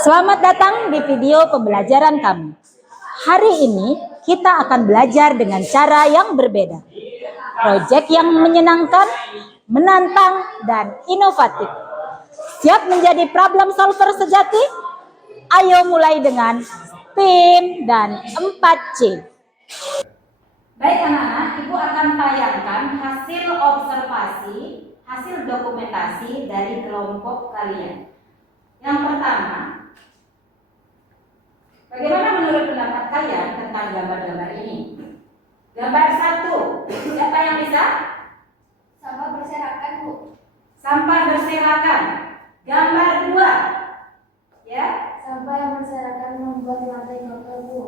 Selamat datang di video pembelajaran kami. Hari ini kita akan belajar dengan cara yang berbeda. Proyek yang menyenangkan, menantang, dan inovatif. Siap menjadi problem solver sejati? Ayo mulai dengan STEAM dan 4C. Baik anak-anak, Ibu akan tayangkan hasil observasi, hasil dokumentasi dari kelompok kalian. Yang pertama, bagaimana menurut pendapat kalian tentang gambar-gambar ini? Gambar 1, siapa yang bisa? Sampah berserakan, Bu. Sampah berserakan. Gambar 2, ya? Sampah yang berserakan membuat lantai kotor, Bu.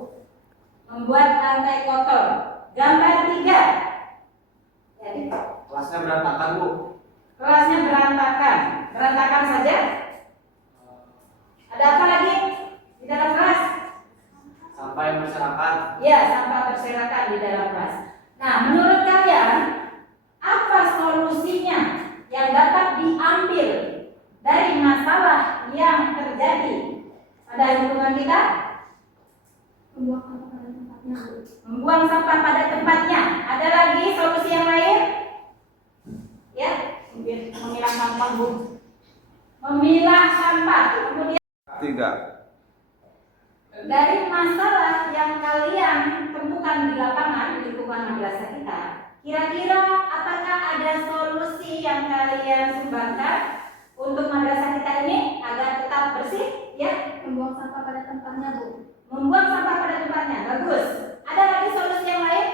Membuat lantai kotor. Gambar 3, jadi Kelasnya berantakan, Bu. kelasnya berantakan. Berantakan saja. Ada apa lagi di dalam kelas? Sampah yang berserakan. Ya, sampah berserakan di dalam kelas. Nah, menurut kalian apa solusinya yang dapat diambil dari masalah yang terjadi pada lingkungan kita? Membuang sampah pada tempatnya, Bu. Membuang sampah pada tempatnya. Ada lagi solusi yang lain? Ya, memilah sampah, Bu. Memilah sampah. Kemudian Tidak. dari masalah yang kalian temukan di lapangan di lingkungan madrasah kita, kira-kira apakah ada solusi yang kalian sumbangkan untuk madrasah kita ini agar tetap bersih? Ya, Membuang sampah pada tempatnya, Bu. membuang sampah pada tempatnya. Bagus. Ada lagi solusi yang lain?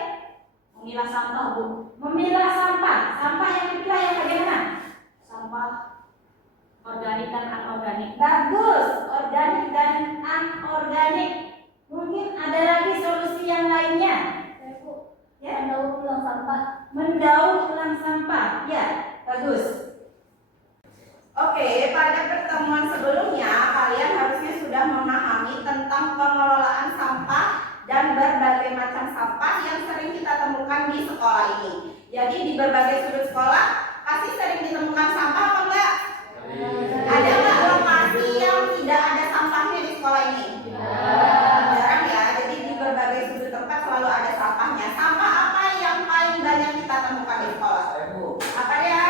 Memilah sampah, Bu. Memilah sampah. Sampah yang dipilah yang bagaimana? Sampah organik dan anorganik. Bagus. Organik dan anorganik. Mungkin ada lagi solusi yang lainnya. Saya, Bu. Ya, Mendaur ulang sampah. mendaur ulang sampah. Ya, bagus. Oke, pada pertemuan sebelumnya kalian harusnya sudah memahami tentang pengelolaan sampah dan berbagai macam sampah yang sering kita temukan di sekolah ini. Jadi di berbagai sudut sekolah pasti sering ditemukan sampah apa enggak? Ada nggak lokasi yang tidak ada sampahnya di sekolah ini? Jarang ya. Jadi di berbagai sudut tempat selalu ada sampahnya. Sampah apa yang paling banyak kita temukan di sekolah? Apa ya?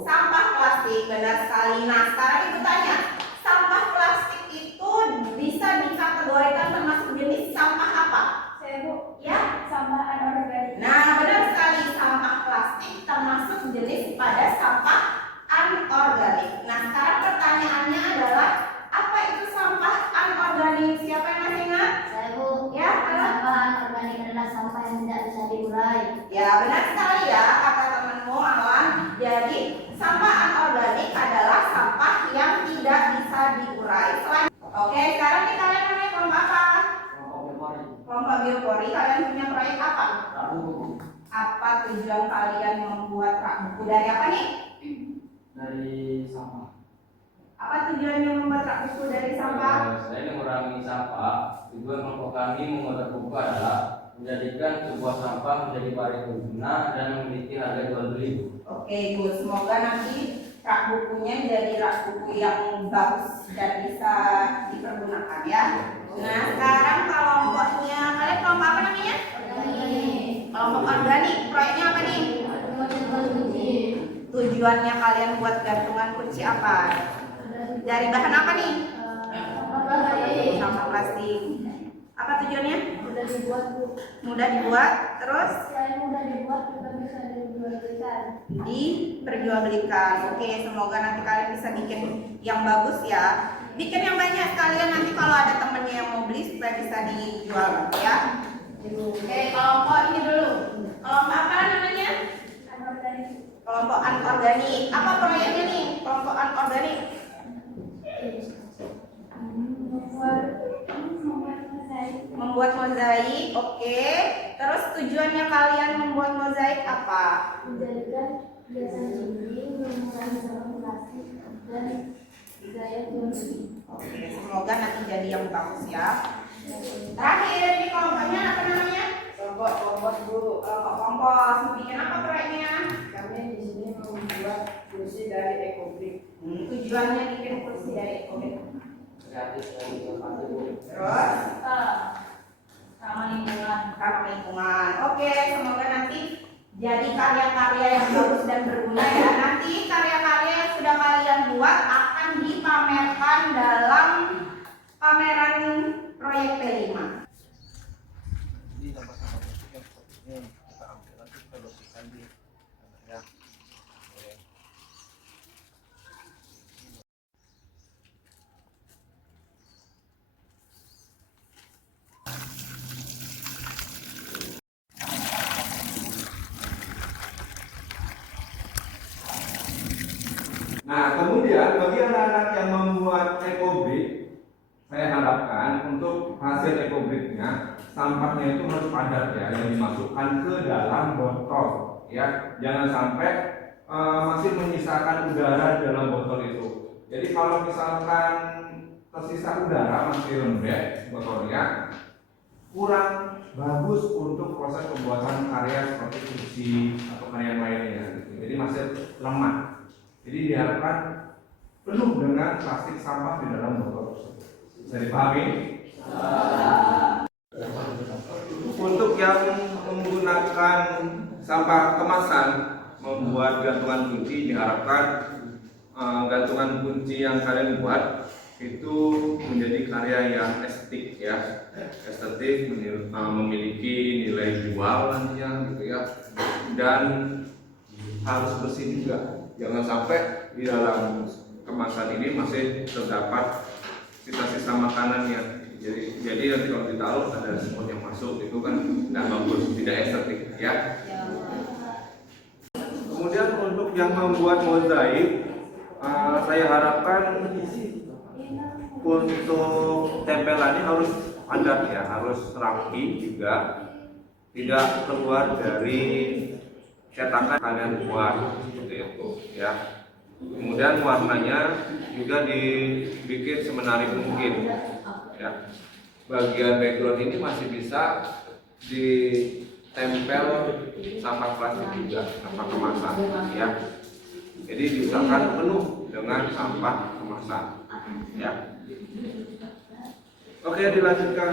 Sampah plastik, benar sekali. Nah, sekarang Ibu tanya, sampah plastik itu bisa dikategorikan termasuk jenis sampah apa? Saya, Bu. Ya? Sampah anorganik. Nah, benar sekali, sampah plastik termasuk jenis pada sampah anorganik. Nah, sekarang pertanyaannya adalah, apa itu sampah anorganik? Siapa yang masih ingat? Saya, Bu. Ya, apa? Sampah anorganik adalah sampah yang tidak bisa diurai. Ya, benar sekali ya, kata temanmu Awan. Jadi, sampah anorganik adalah sampah yang tidak bisa diurai. Oke, sekarang nih kalian namanya kelompok apa? Kelompok biopori. Kalian punya proyek apa? Apa tujuan kalian membuat rak buku dari apa nih? Dari sampah. Apa tujuannya membuat rak buku dari sampah? Saya mengurangi sampah. Tujuan kelompok kami membuat buku adalah menjadikan sebuah sampah menjadi barang berguna dan memiliki harga jual beli. Oke, Gus. Semoga nanti rak bukunya jadi rak buku yang bagus dan bisa dipergunakan ya. Nah, sekarang kelompoknya, kalian kelompok apa namanya? Kelompok organik. Proyeknya apa nih? Tujuannya kalian buat gantungan kunci apa? Dari bahan apa nih? Sampah plastik. Apa tujuannya? Mudah dibuat, Bu. Mudah dibuat, terus Selain mudah dibuat, juga bisa dijualbelikan. diperjualbelikan. Oke, semoga nanti kalian bisa bikin yang bagus ya. Bikin yang banyak kalian, nanti kalau ada temennya yang mau beli supaya bisa dijual ya. Oke, kelompok ini dulu. Kelompok apa namanya? Anorganik. Kelompok anorganik. Apa proyeknya nih? Kelompok anorganik. Membuat mozaik. Oke. Terus tujuannya kalian membuat mozaik apa? Menjadikan hiasan dinding, mengurangi sampah plastik, dan gaya jual beli. Oke, semoga nanti jadi yang bagus ya. Terakhir di kelompoknya apa namanya? Kelompok Bu. Kelompok kompos. Bikin apa proyeknya? Kami di sini membuat kursi dari ekobrik. Tujuannya bikin kursi dari ekobrik. Kreatif dan inovatif, Bu. Terus Ramah lingkungan. ramah lingkungan. Oke, semoga nanti jadi karya-karya yang bagus dan berguna ya. Nanti karya-karya yang sudah kalian buat akan dipamerkan dalam pameran proyek P5. Jadi sampah-sampah plastik yang seperti ini kita ambil nanti kita bersihkan di ya. Oke. Nah, kemudian bagi anak-anak yang membuat ekobrik, saya harapkan untuk hasil ekobriknya sampahnya itu harus padat ya, yang dimasukkan ke dalam botol ya. Jangan sampai masih menyisakan udara di dalam botol itu. Jadi kalau misalkan tersisa udara masih lembek botolnya, kurang bagus untuk proses pembuatan karya seperti kursi atau karya lainnya gitu. Jadi masih lemah. Jadi diharapkan penuh dengan plastik sampah di dalam botol tersebut. Bisa dipahami? Untuk yang menggunakan sampah kemasan membuat gantungan kunci, diharapkan gantungan kunci yang kalian buat itu menjadi karya yang estetik ya, estetik, memiliki nilai jual nantinya gitu ya, dan harus bersih juga. Jangan sampai di dalam kemasan ini masih terdapat sisa-sisa makanannya. Jadi nanti kalau ditaruh ada semut yang masuk, itu kan tidak bagus, tidak estetik ya. Kemudian untuk yang membuat mozaik, saya harapkan untuk tempelannya harus padat ya, harus rapi juga, tidak keluar dari cetakan kalian buat seperti itu ya. Kemudian warnanya juga dibikin semenarik mungkin ya. Bagian background ini masih bisa ditempel sampah plastik juga, sampah kemasan ya. Jadi diusahakan penuh dengan sampah kemasan ya. Oke, dilanjutkan.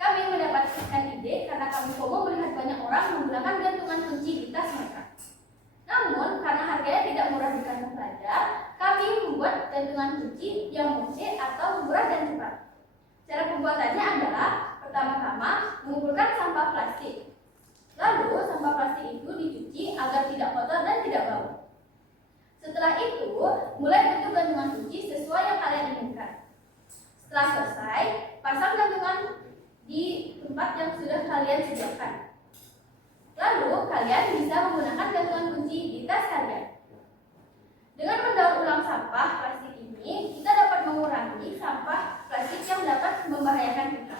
Kami mendapatkan ide karena kami FOMO melihat banyak orang menggunakan gantungan kunci di tas mereka. Namun, karena harganya tidak murah di kantong pelajar, kami membuat gantungan kunci yang moce atau murah dan cepat. Cara pembuatannya adalah pertama-tama mengumpulkan sampah plastik. Lalu, sampah plastik itu dicuci agar tidak kotor dan tidak bau. Setelah itu, mulai bentuk gantungan kunci sesuai yang kalian inginkan. Setelah selesai, pasang gantungan di tempat yang sudah kalian sediakan. Lalu, kalian bisa menggunakan gantungan kunci di tas kalian. Dengan mendaur ulang sampah plastik ini, kita dapat mengurangi sampah plastik yang dapat membahayakan kita.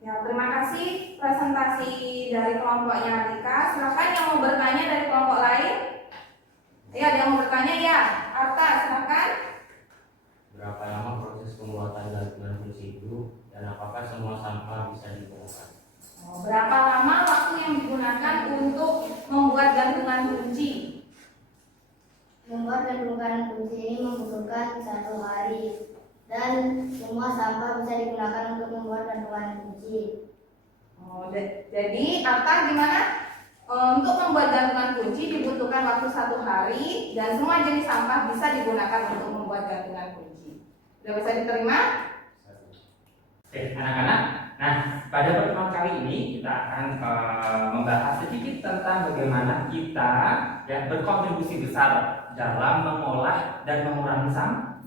Ya, terima kasih presentasi dari kelompoknya Artika. Silakan yang mau bertanya dari kelompok lain. Ya, ada yang mau bertanya ya. Arta, silakan. Berapa lama proses pembuatan gantungan kunci itu dan apakah semua sampah bisa dibongkar? Berapa lama waktu yang digunakan untuk membuat gantungan kunci? Membuat gantungan kunci ini membutuhkan 1 hari dan semua sampah bisa digunakan untuk membuat gantungan kunci. Jadi Arta gimana? Untuk membuat gantungan kunci dibutuhkan waktu 1 hari dan semua jenis sampah bisa digunakan untuk membuat gantungan kunci. Sudah bisa diterima? Oke, anak-anak. Nah, pada pertemuan kali ini kita akan membahas sedikit tentang bagaimana kita ya berkontribusi besar dalam mengolah dan mengurangi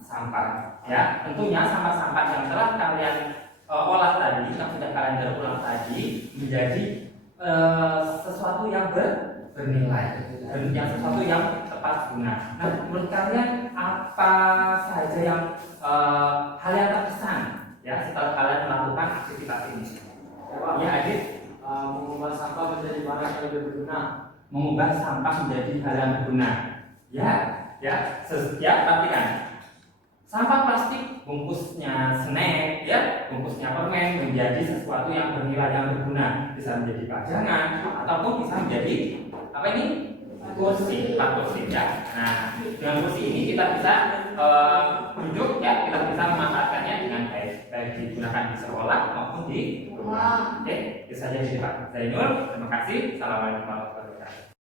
sampah. Ya, tentunya sampah-sampah yang telah kalian olah tadi, yang sudah kalian daur ulang tadi, menjadi sesuatu yang bernilai, dan yang sesuatu yang tepat guna. Nah, menurut kalian apa saja yang hal yang terkesan ya setelah kalian melakukan aktivitas ini? Ya, Adit. Mengubah sampah menjadi barang yang lebih berguna. Mengubah sampah menjadi hal yang berguna. Ya, perhatikan. Sampah plastik, bungkusnya snack, ya, bungkusnya permen menjadi sesuatu yang bernilai yang berguna, bisa menjadi pajangan ataupun bisa menjadi apa ini? kursi, 4 kursi ya. Nah, dengan kursi ini kita bisa duduk ya, kita bisa memanfaatkannya dengan baik, baik digunakan di sekolah maupun di rumah. Oke, itu saja dari Pak Zainul. Terima kasih. Assalamualaikum warahmatullahi wabarakatuh.